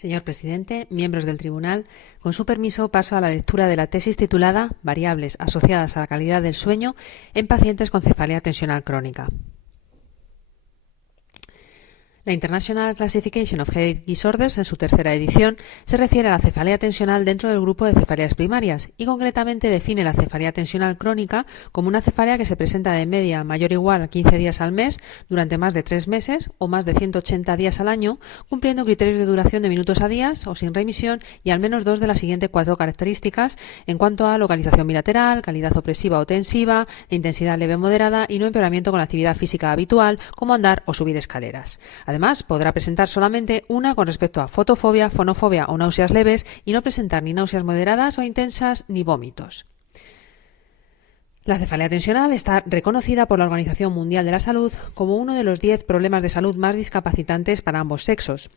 Señor presidente, miembros del Tribunal, con su permiso paso a la lectura de la tesis titulada Variables asociadas a la calidad del sueño en pacientes con cefalea tensional crónica. La International Classification of Headache Disorders, en su tercera edición, se refiere a la cefalea tensional dentro del grupo de cefaleas primarias y concretamente define la cefalea tensional crónica como una cefalea que se presenta de media mayor o igual a 15 días al mes durante más de 3 meses o más de 180 días al año, cumpliendo criterios de duración de minutos a días o sin remisión y al menos 2 de las siguientes 4 características en cuanto a localización bilateral, calidad opresiva o tensiva, de intensidad leve o moderada y no empeoramiento con la actividad física habitual como andar o subir escaleras. Además, podrá presentar solamente una con respecto a fotofobia, fonofobia o náuseas leves y no presentar ni náuseas moderadas o intensas ni vómitos. La cefalea tensional está reconocida por la Organización Mundial de la Salud como uno de los 10 problemas de salud más discapacitantes para ambos sexos.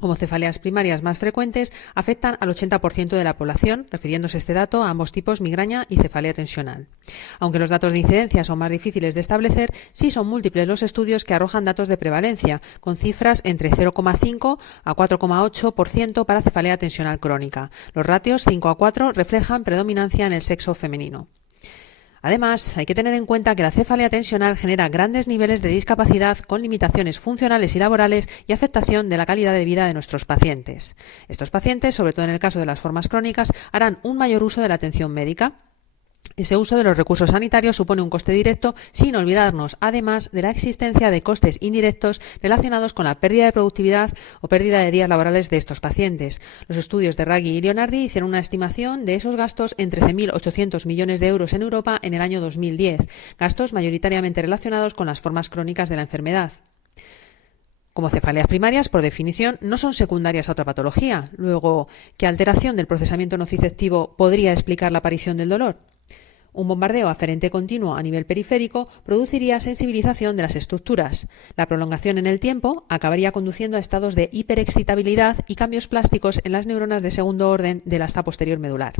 Como cefaleas primarias más frecuentes, afectan al 80% de la población, refiriéndose este dato a ambos tipos, migraña y cefalea tensional. Aunque los datos de incidencia son más difíciles de establecer, sí son múltiples los estudios que arrojan datos de prevalencia, con cifras entre 0,5 a 4,8% para cefalea tensional crónica. Los ratios 5 a 4 reflejan predominancia en el sexo femenino. Además, hay que tener en cuenta que la cefalea tensional genera grandes niveles de discapacidad con limitaciones funcionales y laborales y afectación de la calidad de vida de nuestros pacientes. Estos pacientes, sobre todo en el caso de las formas crónicas, harán un mayor uso de la atención médica. Ese uso de los recursos sanitarios supone un coste directo, sin olvidarnos, además, de la existencia de costes indirectos relacionados con la pérdida de productividad o pérdida de días laborales de estos pacientes. Los estudios de Raggi y Leonardi hicieron una estimación de esos gastos en 13.800 millones de euros en Europa en el año 2010, gastos mayoritariamente relacionados con las formas crónicas de la enfermedad. Como cefaleas primarias, por definición, no son secundarias a otra patología. Luego, ¿qué alteración del procesamiento nociceptivo podría explicar la aparición del dolor? Un bombardeo aferente continuo a nivel periférico produciría sensibilización de las estructuras. La prolongación en el tiempo acabaría conduciendo a estados de hiperexcitabilidad y cambios plásticos en las neuronas de segundo orden del asta posterior medular.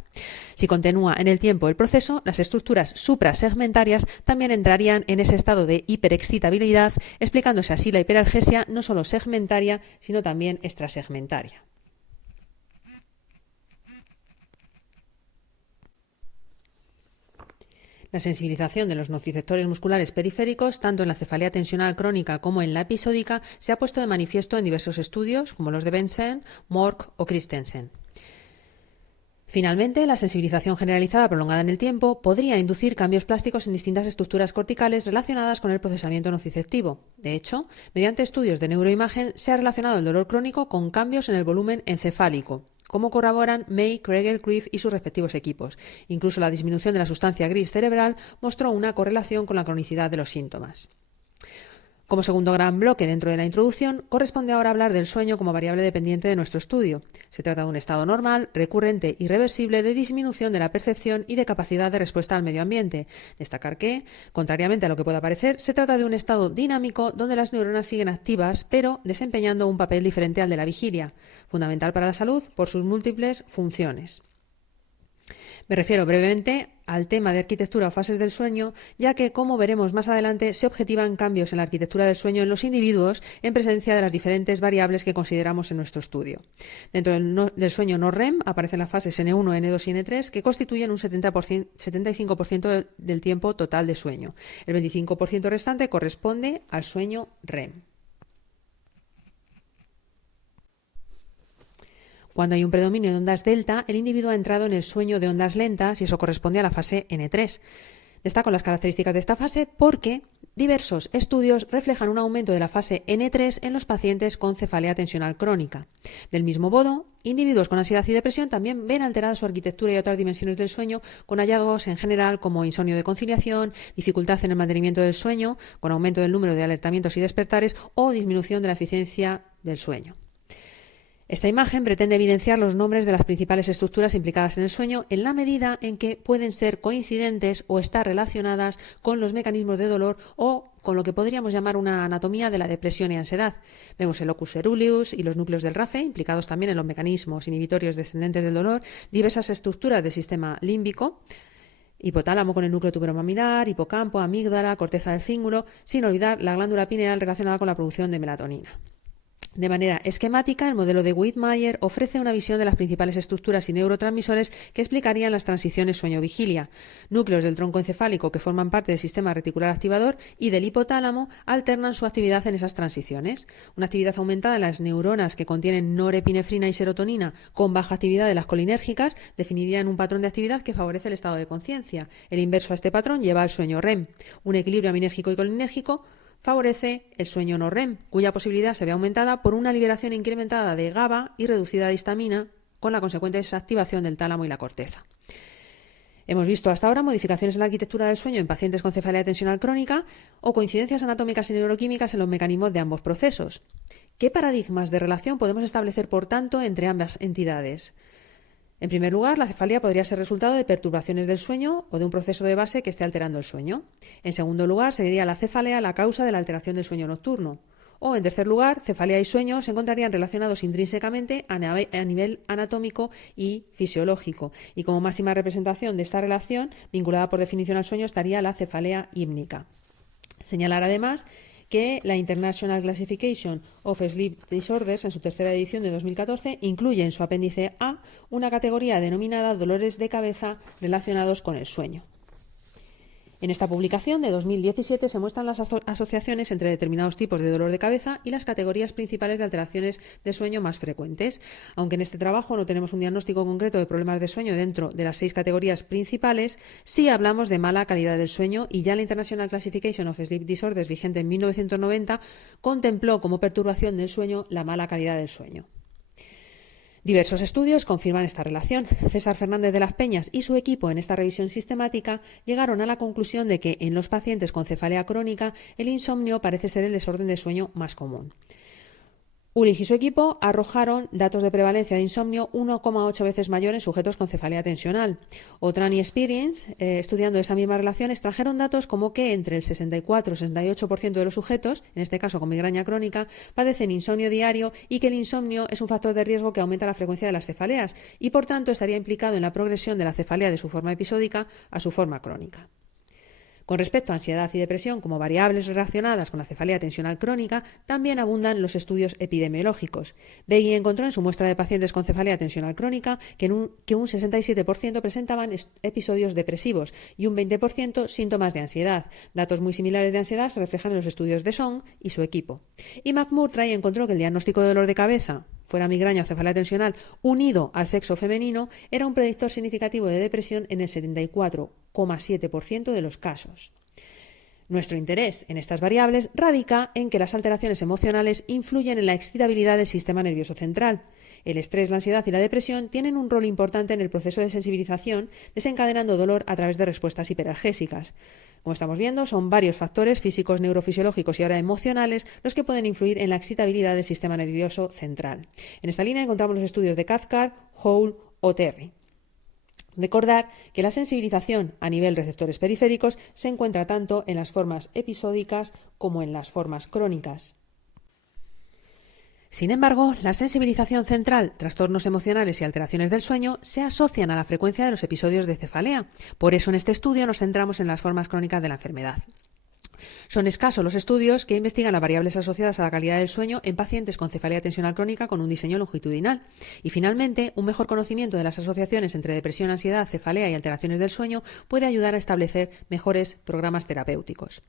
Si continúa en el tiempo el proceso, las estructuras suprasegmentarias también entrarían en ese estado de hiperexcitabilidad, explicándose así la hiperalgesia no solo segmentaria, sino también extrasegmentaria. La sensibilización de los nociceptores musculares periféricos, tanto en la cefalea tensional crónica como en la episódica, se ha puesto de manifiesto en diversos estudios, como los de Benson, Mork o Christensen. Finalmente, la sensibilización generalizada prolongada en el tiempo podría inducir cambios plásticos en distintas estructuras corticales relacionadas con el procesamiento nociceptivo. De hecho, mediante estudios de neuroimagen se ha relacionado el dolor crónico con cambios en el volumen encefálico, como corroboran May, Kregel, Cruyff y sus respectivos equipos. Incluso la disminución de la sustancia gris cerebral mostró una correlación con la cronicidad de los síntomas. Como segundo gran bloque dentro de la introducción, corresponde ahora hablar del sueño como variable dependiente de nuestro estudio. Se trata de un estado normal, recurrente y reversible de disminución de la percepción y de capacidad de respuesta al medio ambiente. Destacar que, contrariamente a lo que pueda parecer, se trata de un estado dinámico donde las neuronas siguen activas, pero desempeñando un papel diferente al de la vigilia, fundamental para la salud por sus múltiples funciones. Me refiero brevemente al tema de arquitectura o fases del sueño, ya que, como veremos más adelante, se objetivan cambios en la arquitectura del sueño en los individuos en presencia de las diferentes variables que consideramos en nuestro estudio. Dentro del sueño no REM aparecen las fases N1, N2 y N3, que constituyen un 75% del tiempo total de sueño. El 25% restante corresponde al sueño REM. Cuando hay un predominio de ondas delta, el individuo ha entrado en el sueño de ondas lentas y eso corresponde a la fase N3. Destaco las características de esta fase porque diversos estudios reflejan un aumento de la fase N3 en los pacientes con cefalea tensional crónica. Del mismo modo, individuos con ansiedad y depresión también ven alterada su arquitectura y otras dimensiones del sueño, con hallazgos en general como insomnio de conciliación, dificultad en el mantenimiento del sueño, con aumento del número de alertamientos y despertares o disminución de la eficiencia del sueño. Esta imagen pretende evidenciar los nombres de las principales estructuras implicadas en el sueño en la medida en que pueden ser coincidentes o estar relacionadas con los mecanismos de dolor o con lo que podríamos llamar una anatomía de la depresión y ansiedad. Vemos el locus coeruleus y los núcleos del RAFE, implicados también en los mecanismos inhibitorios descendentes del dolor, diversas estructuras del sistema límbico, hipotálamo con el núcleo tuberomamilar, hipocampo, amígdala, corteza del cíngulo, sin olvidar la glándula pineal relacionada con la producción de melatonina. De manera esquemática, el modelo de Whitmire ofrece una visión de las principales estructuras y neurotransmisores que explicarían las transiciones sueño-vigilia. Núcleos del tronco encefálico que forman parte del sistema reticular activador y del hipotálamo alternan su actividad en esas transiciones. Una actividad aumentada en las neuronas que contienen norepinefrina y serotonina con baja actividad de las colinérgicas definirían un patrón de actividad que favorece el estado de conciencia. El inverso a este patrón lleva al sueño REM. Un equilibrio aminérgico y colinérgico favorece el sueño no REM, cuya posibilidad se ve aumentada por una liberación incrementada de GABA y reducida de histamina, con la consecuente desactivación del tálamo y la corteza. Hemos visto hasta ahora modificaciones en la arquitectura del sueño en pacientes con cefalea tensional crónica o coincidencias anatómicas y neuroquímicas en los mecanismos de ambos procesos. ¿Qué paradigmas de relación podemos establecer, por tanto, entre ambas entidades? En primer lugar, la cefalea podría ser resultado de perturbaciones del sueño o de un proceso de base que esté alterando el sueño. En segundo lugar, sería la cefalea la causa de la alteración del sueño nocturno. O, en tercer lugar, cefalea y sueño se encontrarían relacionados intrínsecamente a nivel anatómico y fisiológico. Y como máxima representación de esta relación, vinculada por definición al sueño, estaría la cefalea hípnica. Señalar además que la International Classification of Sleep Disorders, en su tercera edición de 2014, incluye en su apéndice A una categoría denominada dolores de cabeza relacionados con el sueño. En esta publicación de 2017 se muestran las asociaciones entre determinados tipos de dolor de cabeza y las categorías principales de alteraciones de sueño más frecuentes. Aunque en este trabajo no tenemos un diagnóstico concreto de problemas de sueño dentro de las 6 categorías principales, sí hablamos de mala calidad del sueño, y ya la International Classification of Sleep Disorders, vigente en 1990, contempló como perturbación del sueño la mala calidad del sueño. Diversos estudios confirman esta relación. César Fernández de las Peñas y su equipo, en esta revisión sistemática, llegaron a la conclusión de que en los pacientes con cefalea crónica el insomnio parece ser el desorden de sueño más común. Ulrich y su equipo arrojaron datos de prevalencia de insomnio 1,8 veces mayor en sujetos con cefalea tensional. Otran y Experience, estudiando esa misma relación, extrajeron datos como que entre el 64 y 68% de los sujetos, en este caso con migraña crónica, padecen insomnio diario, y que el insomnio es un factor de riesgo que aumenta la frecuencia de las cefaleas y, por tanto, estaría implicado en la progresión de la cefalea de su forma episódica a su forma crónica. Con respecto a ansiedad y depresión como variables relacionadas con la cefalea tensional crónica, también abundan los estudios epidemiológicos. Begui encontró en su muestra de pacientes con cefalea tensional crónica que un 67% presentaban episodios depresivos y un 20% síntomas de ansiedad. Datos muy similares de ansiedad se reflejan en los estudios de Song y su equipo. Y McMurtry encontró que el diagnóstico de dolor de cabeza, fuera migraña o cefalea tensional, unido al sexo femenino, era un predictor significativo de depresión en el 74,7% de los casos. Nuestro interés en estas variables radica en que las alteraciones emocionales influyen en la excitabilidad del sistema nervioso central. El estrés, la ansiedad y la depresión tienen un rol importante en el proceso de sensibilización, desencadenando dolor a través de respuestas hiperalgésicas. Como estamos viendo, son varios factores físicos, neurofisiológicos y ahora emocionales los que pueden influir en la excitabilidad del sistema nervioso central. En esta línea encontramos los estudios de Cathcart, Hole o Terry. Recordar que la sensibilización a nivel receptores periféricos se encuentra tanto en las formas episódicas como en las formas crónicas. Sin embargo, la sensibilización central, trastornos emocionales y alteraciones del sueño se asocian a la frecuencia de los episodios de cefalea. Por eso en este estudio nos centramos en las formas crónicas de la enfermedad. Son escasos los estudios que investigan las variables asociadas a la calidad del sueño en pacientes con cefalea tensional crónica con un diseño longitudinal. Y finalmente, un mejor conocimiento de las asociaciones entre depresión, ansiedad, cefalea y alteraciones del sueño puede ayudar a establecer mejores programas terapéuticos.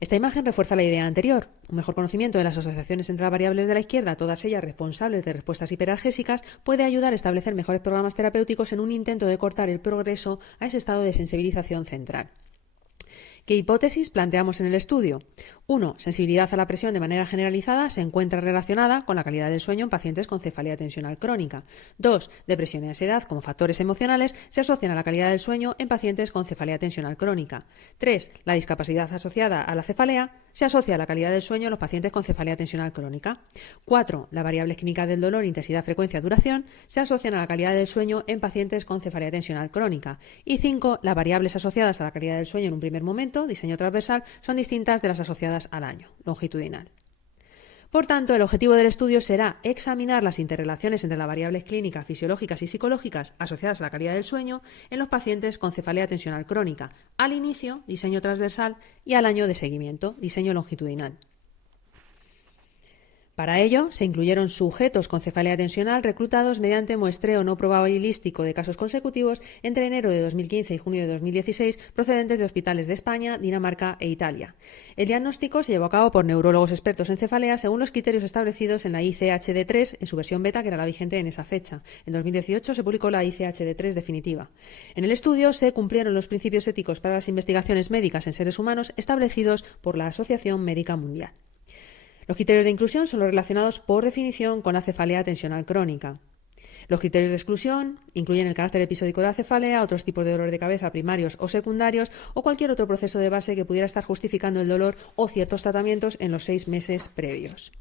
Esta imagen refuerza la idea anterior. Un mejor conocimiento de las asociaciones entre las variables de la izquierda, todas ellas responsables de respuestas hiperalgésicas, puede ayudar a establecer mejores programas terapéuticos en un intento de cortar el progreso a ese estado de sensibilización central. ¿Qué hipótesis planteamos en el estudio? 1. Sensibilidad a la presión de manera generalizada se encuentra relacionada con la calidad del sueño en pacientes con cefalea tensional crónica. 2. Depresión y ansiedad como factores emocionales se asocian a la calidad del sueño en pacientes con cefalea tensional crónica. 3. La discapacidad asociada a la cefalea se asocia a la calidad del sueño en los pacientes con cefalea tensional crónica. 4. Las variables clínicas del dolor, intensidad, frecuencia, duración se asocian a la calidad del sueño en pacientes con cefalea tensional crónica. Y 5. Las variables asociadas a la calidad del sueño en un primer momento, diseño transversal, son distintas de las asociadas al año, longitudinal. Por tanto, el objetivo del estudio será examinar las interrelaciones entre las variables clínicas, fisiológicas y psicológicas asociadas a la calidad del sueño en los pacientes con cefalea tensional crónica, al inicio, diseño transversal, y al año de seguimiento, diseño longitudinal. Para ello, se incluyeron sujetos con cefalea tensional reclutados mediante muestreo no probabilístico de casos consecutivos entre enero de 2015 y junio de 2016 procedentes de hospitales de España, Dinamarca e Italia. El diagnóstico se llevó a cabo por neurólogos expertos en cefalea según los criterios establecidos en la ICHD3 en su versión beta, que era la vigente en esa fecha. En 2018 se publicó la ICHD3 definitiva. En el estudio se cumplieron los principios éticos para las investigaciones médicas en seres humanos establecidos por la Asociación Médica Mundial. Los criterios de inclusión son los relacionados por definición con la cefalea tensional crónica. Los criterios de exclusión incluyen el carácter episódico de la cefalea, otros tipos de dolor de cabeza primarios o secundarios o cualquier otro proceso de base que pudiera estar justificando el dolor o ciertos tratamientos en los 6 meses previos.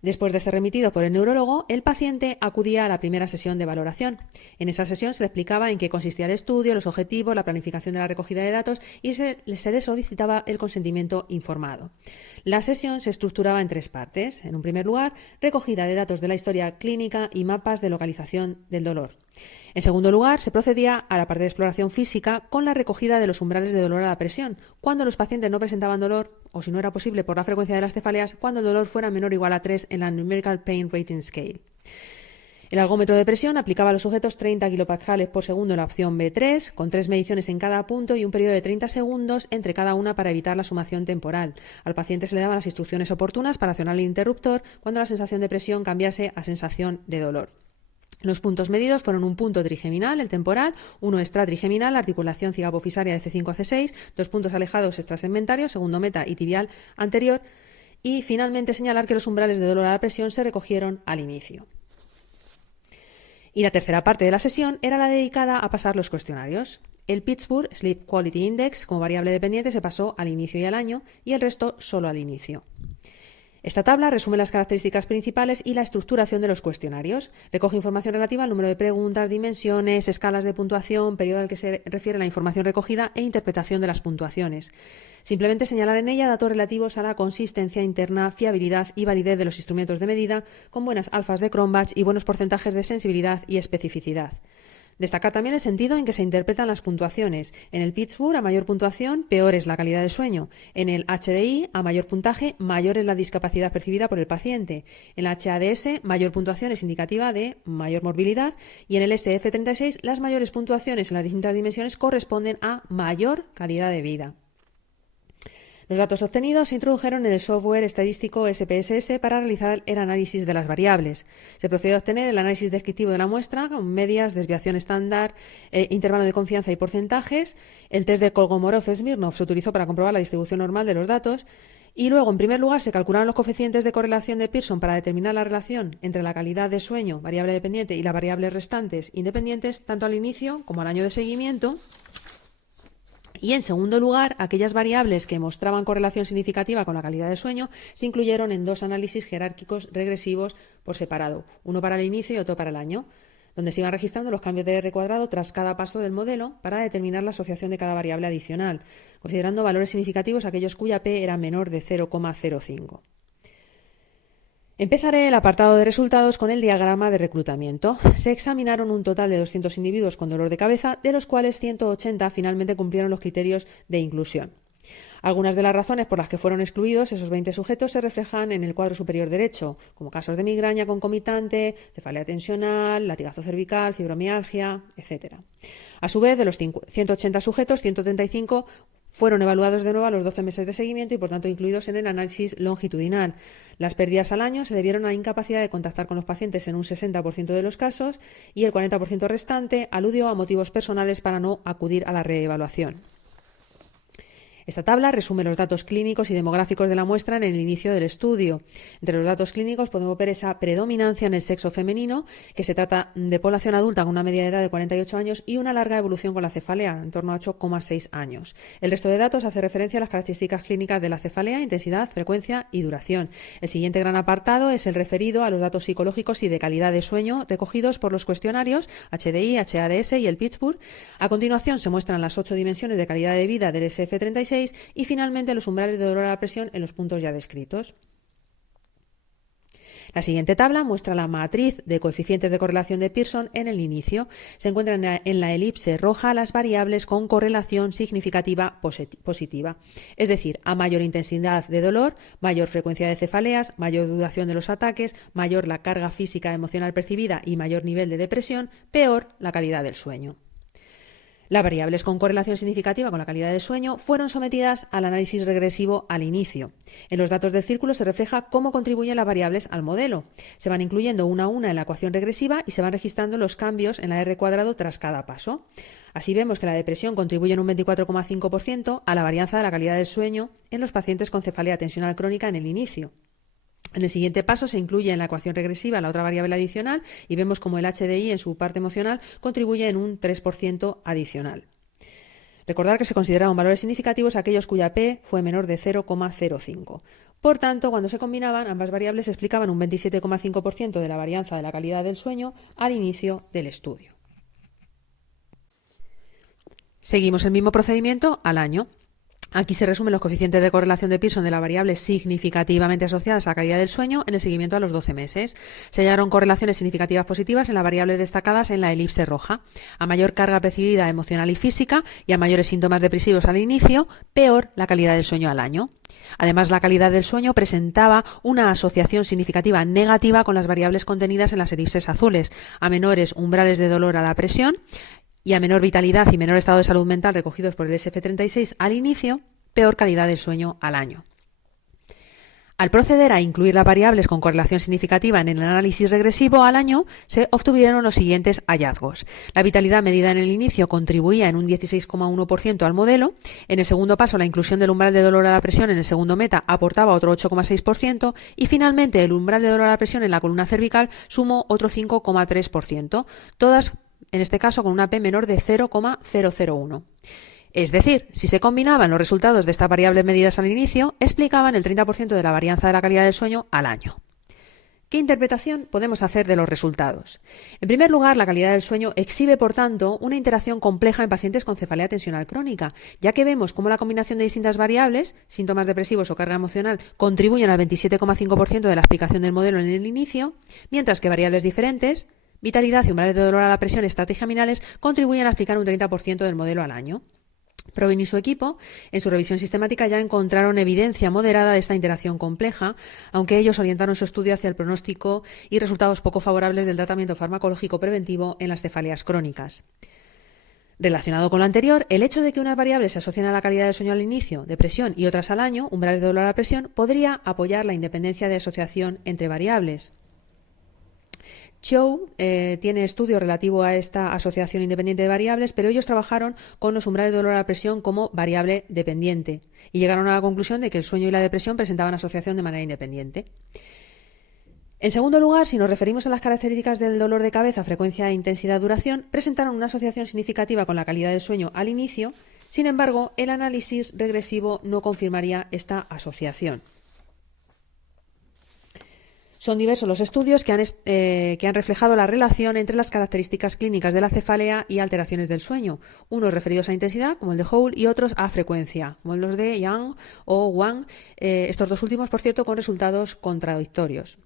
Después de ser remitido por el neurólogo, el paciente acudía a la primera sesión de valoración. En esa sesión se le explicaba en qué consistía el estudio, los objetivos, la planificación de la recogida de datos y se le solicitaba el consentimiento informado. La sesión se estructuraba en 3 partes. En un primer lugar, recogida de datos de la historia clínica y mapas de localización del dolor. En segundo lugar, se procedía a la parte de exploración física con la recogida de los umbrales de dolor a la presión, cuando los pacientes no presentaban dolor o, si no era posible por la frecuencia de las cefaleas, cuando el dolor fuera menor o igual a 3 en la Numerical Pain Rating Scale. El algómetro de presión aplicaba a los sujetos 30 kilopascales por segundo en la opción B3, con 3 mediciones en cada punto y un periodo de 30 segundos entre cada una para evitar la sumación temporal. Al paciente se le daban las instrucciones oportunas para accionar el interruptor cuando la sensación de presión cambiase a sensación de dolor. Los puntos medidos fueron un punto trigeminal, el temporal, uno extratrigeminal, la articulación cigapofisaria de C5 a C6, 2 puntos alejados extrasegmentarios, segundo meta y tibial anterior, y finalmente señalar que los umbrales de dolor a la presión se recogieron al inicio. Y la tercera parte de la sesión era la dedicada a pasar los cuestionarios. El Pittsburgh Sleep Quality Index como variable dependiente se pasó al inicio y al año y el resto solo al inicio. Esta tabla resume las características principales y la estructuración de los cuestionarios. Recoge información relativa al número de preguntas, dimensiones, escalas de puntuación, periodo al que se refiere la información recogida e interpretación de las puntuaciones. Simplemente señalar en ella datos relativos a la consistencia interna, fiabilidad y validez de los instrumentos de medida, con buenas alfas de Cronbach y buenos porcentajes de sensibilidad y especificidad. Destacar también el sentido en que se interpretan las puntuaciones. En el Pittsburgh, a mayor puntuación, peor es la calidad de sueño. En el HDI, a mayor puntaje, mayor es la discapacidad percibida por el paciente. En la HADS, mayor puntuación es indicativa de mayor morbilidad. Y en el SF36, las mayores puntuaciones en las distintas dimensiones corresponden a mayor calidad de vida. Los datos obtenidos se introdujeron en el software estadístico SPSS para realizar el análisis de las variables. Se procedió a obtener el análisis descriptivo de la muestra con medias, desviación estándar, intervalo de confianza y porcentajes. El test de Kolmogorov-Smirnov se utilizó para comprobar la distribución normal de los datos. Y luego, en primer lugar, se calcularon los coeficientes de correlación de Pearson para determinar la relación entre la calidad de sueño, variable dependiente, y las variables restantes independientes, tanto al inicio como al año de seguimiento. Y en segundo lugar, aquellas variables que mostraban correlación significativa con la calidad de sueño se incluyeron en 2 análisis jerárquicos regresivos por separado, uno para el inicio y otro para el año, donde se iban registrando los cambios de R cuadrado tras cada paso del modelo para determinar la asociación de cada variable adicional, considerando valores significativos aquellos cuya P era menor de 0,05. Empezaré el apartado de resultados con el diagrama de reclutamiento. Se examinaron un total de 200 individuos con dolor de cabeza, de los cuales 180 finalmente cumplieron los criterios de inclusión. Algunas de las razones por las que fueron excluidos esos 20 sujetos se reflejan en el cuadro superior derecho, como casos de migraña concomitante, cefalea tensional, latigazo cervical, fibromialgia, etc. A su vez, de los 180 sujetos, 135 fueron evaluados de nuevo a los 12 meses de seguimiento y, por tanto, incluidos en el análisis longitudinal. Las pérdidas al año se debieron a la incapacidad de contactar con los pacientes en un 60% de los casos y el 40% restante aludió a motivos personales para no acudir a la reevaluación. Esta tabla resume los datos clínicos y demográficos de la muestra en el inicio del estudio. Entre los datos clínicos podemos ver esa predominancia en el sexo femenino, que se trata de población adulta con una media de edad de 48 años y una larga evolución con la cefalea, en torno a 8,6 años. El resto de datos hace referencia a las características clínicas de la cefalea, intensidad, frecuencia y duración. El siguiente gran apartado es el referido a los datos psicológicos y de calidad de sueño recogidos por los cuestionarios HDI, HADS y el Pittsburgh. A continuación se muestran las 8 dimensiones de calidad de vida del SF36 y finalmente los umbrales de dolor a la presión en los puntos ya descritos. La siguiente tabla muestra la matriz de coeficientes de correlación de Pearson en el inicio. Se encuentran en la elipse roja las variables con correlación significativa positiva. Es decir, a mayor intensidad de dolor, mayor frecuencia de cefaleas, mayor duración de los ataques, mayor la carga física emocional percibida y mayor nivel de depresión, peor la calidad del sueño. Las variables con correlación significativa con la calidad del sueño fueron sometidas al análisis regresivo al inicio. En los datos del círculo se refleja cómo contribuyen las variables al modelo. Se van incluyendo una a una en la ecuación regresiva y se van registrando los cambios en la R cuadrado tras cada paso. Así vemos que la depresión contribuye en un 24,5% a la varianza de la calidad del sueño en los pacientes con cefalea tensional crónica en el inicio. En el siguiente paso se incluye en la ecuación regresiva la otra variable adicional y vemos como el HDI en su parte emocional contribuye en un 3% adicional. Recordar que se consideraron valores significativos aquellos cuya P fue menor de 0,05. Por tanto, cuando se combinaban, ambas variables explicaban un 27,5% de la varianza de la calidad del sueño al inicio del estudio. Seguimos el mismo procedimiento al año. Aquí se resumen los coeficientes de correlación de Pearson de las variables significativamente asociadas a la calidad del sueño en el seguimiento a los 12 meses. Se hallaron correlaciones significativas positivas en las variables destacadas en la elipse roja. A mayor carga percibida emocional y física y a mayores síntomas depresivos al inicio, peor la calidad del sueño al año. Además, la calidad del sueño presentaba una asociación significativa negativa con las variables contenidas en las elipses azules. A menores umbrales de dolor a la presión y a menor vitalidad y menor estado de salud mental recogidos por el SF36 al inicio, peor calidad del sueño al año. Al proceder a incluir las variables con correlación significativa en el análisis regresivo al año, se obtuvieron los siguientes hallazgos. La vitalidad medida en el inicio contribuía en un 16,1% al modelo. En el segundo paso, la inclusión del umbral de dolor a la presión en el segundo meta aportaba otro 8,6% y finalmente el umbral de dolor a la presión en la columna cervical sumó otro 5,3%, todas en este caso con una P menor de 0,001. Es decir, si se combinaban los resultados de estas variables medidas al inicio, explicaban el 30% de la varianza de la calidad del sueño al año. ¿Qué interpretación podemos hacer de los resultados? En primer lugar, la calidad del sueño exhibe, por tanto, una interacción compleja en pacientes con cefalea tensional crónica, ya que vemos cómo la combinación de distintas variables, síntomas depresivos o carga emocional, contribuyen al 27,5% de la explicación del modelo en el inicio, mientras que variables diferentes, vitalidad y umbrales de dolor a la presión extratrigeminales, contribuyen a explicar un 30% del modelo al año. Provin y su equipo, en su revisión sistemática, ya encontraron evidencia moderada de esta interacción compleja, aunque ellos orientaron su estudio hacia el pronóstico y resultados poco favorables del tratamiento farmacológico preventivo en las cefaleas crónicas. Relacionado con lo anterior, el hecho de que unas variables se asocian a la calidad del sueño al inicio, depresión, y otras al año, umbrales de dolor a la presión, podría apoyar la independencia de asociación entre variables. Chow tiene estudio relativo a esta asociación independiente de variables, pero ellos trabajaron con los umbrales de dolor a la presión como variable dependiente y llegaron a la conclusión de que el sueño y la depresión presentaban asociación de manera independiente. En segundo lugar, si nos referimos a las características del dolor de cabeza, frecuencia, intensidad, duración, presentaron una asociación significativa con la calidad del sueño al inicio. Sin embargo, el análisis regresivo no confirmaría esta asociación. Son diversos los estudios que han reflejado la relación entre las características clínicas de la cefalea y alteraciones del sueño, unos referidos a intensidad, como el de Hole, y otros a frecuencia, como los de Yang o Wang, estos dos últimos, por cierto, con resultados contrarios.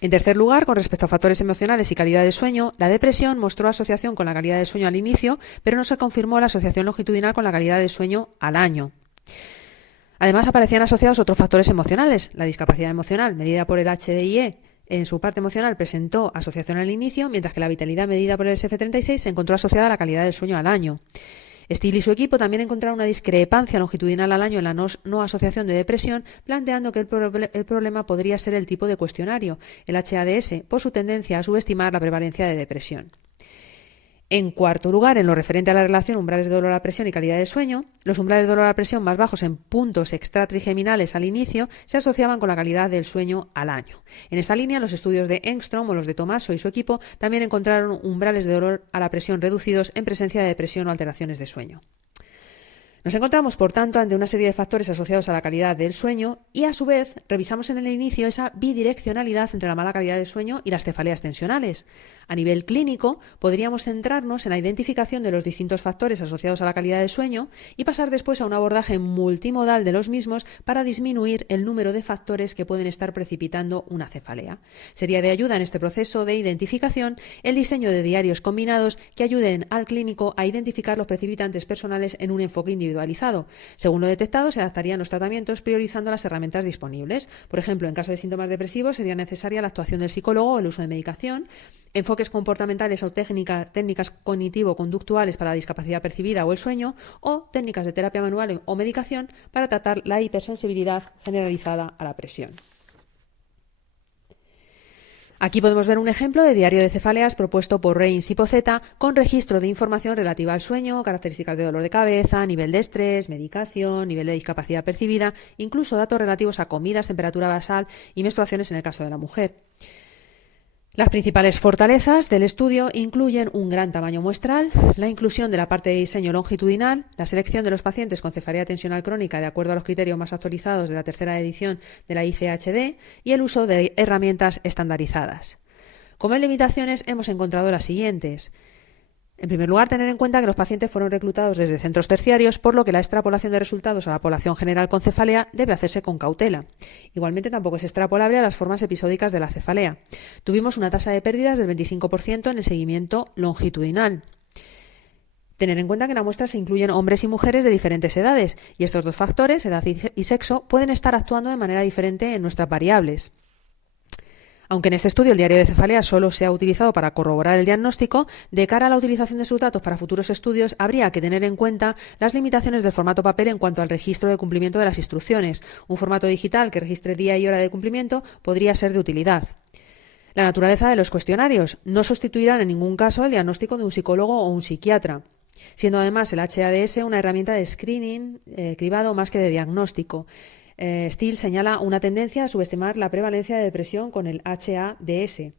En tercer lugar, con respecto a factores emocionales y calidad de sueño, la depresión mostró asociación con la calidad del sueño al inicio, pero no se confirmó la asociación longitudinal con la calidad del sueño al año. Además, aparecían asociados otros factores emocionales. La discapacidad emocional, medida por el HDIE, en su parte emocional presentó asociación al inicio, mientras que la vitalidad medida por el SF36 se encontró asociada a la calidad del sueño al año. Steele y su equipo también encontraron una discrepancia longitudinal al año en la no asociación de depresión, planteando que el problema podría ser el tipo de cuestionario, el HADS, por su tendencia a subestimar la prevalencia de depresión. En cuarto lugar, en lo referente a la relación umbrales de dolor a la presión y calidad de sueño, los umbrales de dolor a la presión más bajos en puntos extratrigeminales al inicio se asociaban con la calidad del sueño al año. En esta línea, los estudios de Engstrom o los de Tomaso y su equipo también encontraron umbrales de dolor a la presión reducidos en presencia de depresión o alteraciones de sueño. Nos encontramos, por tanto, ante una serie de factores asociados a la calidad del sueño y, a su vez, revisamos en el inicio esa bidireccionalidad entre la mala calidad del sueño y las cefaleas tensionales. A nivel clínico, podríamos centrarnos en la identificación de los distintos factores asociados a la calidad del sueño y pasar después a un abordaje multimodal de los mismos para disminuir el número de factores que pueden estar precipitando una cefalea. Sería de ayuda en este proceso de identificación el diseño de diarios combinados que ayuden al clínico a identificar los precipitantes personales en un enfoque individualizado. Según lo detectado, se adaptarían los tratamientos priorizando las herramientas disponibles. Por ejemplo, en caso de síntomas depresivos sería necesaria la actuación del psicólogo o el uso de medicación. Enfoques comportamentales o técnicas cognitivo-conductuales para la discapacidad percibida o el sueño, o técnicas de terapia manual o medicación para tratar la hipersensibilidad generalizada a la presión. Aquí podemos ver un ejemplo de diario de cefaleas propuesto por Reins y Pozzetta con registro de información relativa al sueño, características de dolor de cabeza, nivel de estrés, medicación, nivel de discapacidad percibida, incluso datos relativos a comidas, temperatura basal y menstruaciones en el caso de la mujer. Las principales fortalezas del estudio incluyen un gran tamaño muestral, la inclusión de la parte de diseño longitudinal, la selección de los pacientes con cefalea tensional crónica de acuerdo a los criterios más actualizados de la tercera edición de la ICHD y el uso de herramientas estandarizadas. Como limitaciones hemos encontrado las siguientes. En primer lugar, tener en cuenta que los pacientes fueron reclutados desde centros terciarios, por lo que la extrapolación de resultados a la población general con cefalea debe hacerse con cautela. Igualmente, tampoco es extrapolable a las formas episódicas de la cefalea. Tuvimos una tasa de pérdidas del 25% en el seguimiento longitudinal. Tener en cuenta que en la muestra se incluyen hombres y mujeres de diferentes edades, y estos dos factores, edad y sexo, pueden estar actuando de manera diferente en nuestras variables. Aunque en este estudio el diario de cefalea solo se ha utilizado para corroborar el diagnóstico, de cara a la utilización de sus datos para futuros estudios habría que tener en cuenta las limitaciones del formato papel en cuanto al registro de cumplimiento de las instrucciones. Un formato digital que registre día y hora de cumplimiento podría ser de utilidad. La naturaleza de los cuestionarios no sustituirán en ningún caso el diagnóstico de un psicólogo o un psiquiatra, siendo además el HADS una herramienta de screening, cribado más que de diagnóstico. Steele señala una tendencia a subestimar la prevalencia de depresión con el HADS.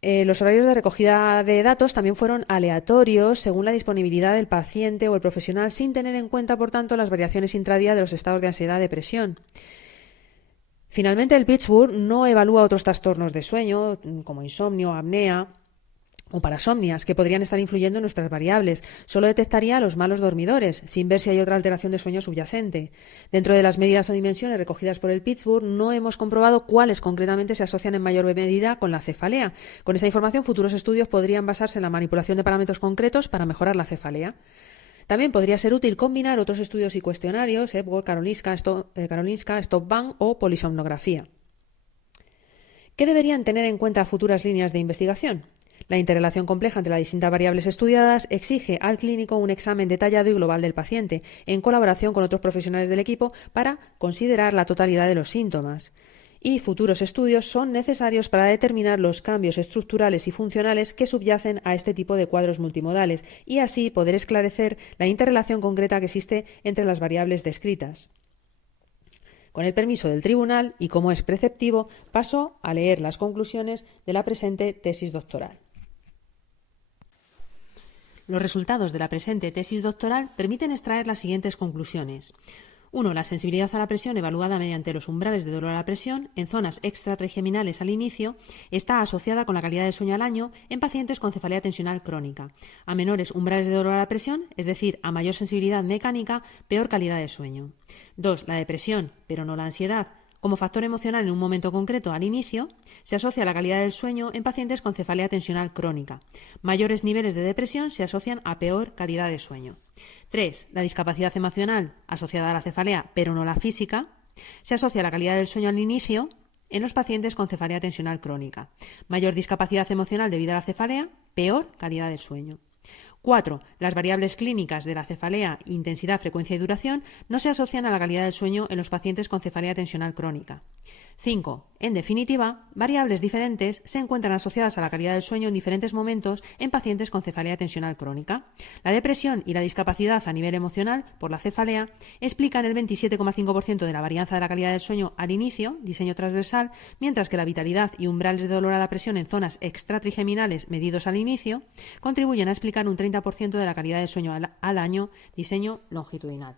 Los horarios de recogida de datos también fueron aleatorios según la disponibilidad del paciente o el profesional, sin tener en cuenta, por tanto, las variaciones intradía de los estados de ansiedad y depresión. Finalmente, el Pittsburgh no evalúa otros trastornos de sueño, como insomnio, apnea o parasomnias, que podrían estar influyendo en nuestras variables. Solo detectaría a los malos dormidores, sin ver si hay otra alteración de sueño subyacente. Dentro de las medidas o dimensiones recogidas por el Pittsburgh, no hemos comprobado cuáles concretamente se asocian en mayor medida con la cefalea. Con esa información, futuros estudios podrían basarse en la manipulación de parámetros concretos para mejorar la cefalea. También podría ser útil combinar otros estudios y cuestionarios, Epworth, Karolinska, Stop-Bang o polisomnografía. ¿Qué deberían tener en cuenta futuras líneas de investigación? La interrelación compleja entre las distintas variables estudiadas exige al clínico un examen detallado y global del paciente, en colaboración con otros profesionales del equipo, para considerar la totalidad de los síntomas. Y futuros estudios son necesarios para determinar los cambios estructurales y funcionales que subyacen a este tipo de cuadros multimodales y así poder esclarecer la interrelación concreta que existe entre las variables descritas. Con el permiso del tribunal y como es preceptivo, paso a leer las conclusiones de la presente tesis doctoral. Los resultados de la presente tesis doctoral permiten extraer las siguientes conclusiones. 1. La sensibilidad a la presión evaluada mediante los umbrales de dolor a la presión en zonas extratrigeminales al inicio está asociada con la calidad del sueño al año en pacientes con cefalea tensional crónica. A menores umbrales de dolor a la presión, es decir, a mayor sensibilidad mecánica, peor calidad de sueño. 2. La depresión, pero no la ansiedad, como factor emocional en un momento concreto al inicio, se asocia a la calidad del sueño en pacientes con cefalea tensional crónica. Mayores niveles de depresión se asocian a peor calidad de sueño. 3. La discapacidad emocional asociada a la cefalea, pero no la física, se asocia a la calidad del sueño al inicio en los pacientes con cefalea tensional crónica. Mayor discapacidad emocional debido a la cefalea, peor calidad de sueño. 4. Las variables clínicas de la cefalea, intensidad, frecuencia y duración, no se asocian a la calidad del sueño en los pacientes con cefalea tensional crónica. 5. En definitiva, variables diferentes se encuentran asociadas a la calidad del sueño en diferentes momentos en pacientes con cefalea tensional crónica. La depresión y la discapacidad a nivel emocional por la cefalea explican el 27,5% de la varianza de la calidad del sueño al inicio, diseño transversal, mientras que la vitalidad y umbrales de dolor a la presión en zonas extratrigeminales medidos al inicio contribuyen a explicar un 30% 30% de la calidad de sueño al año, diseño longitudinal.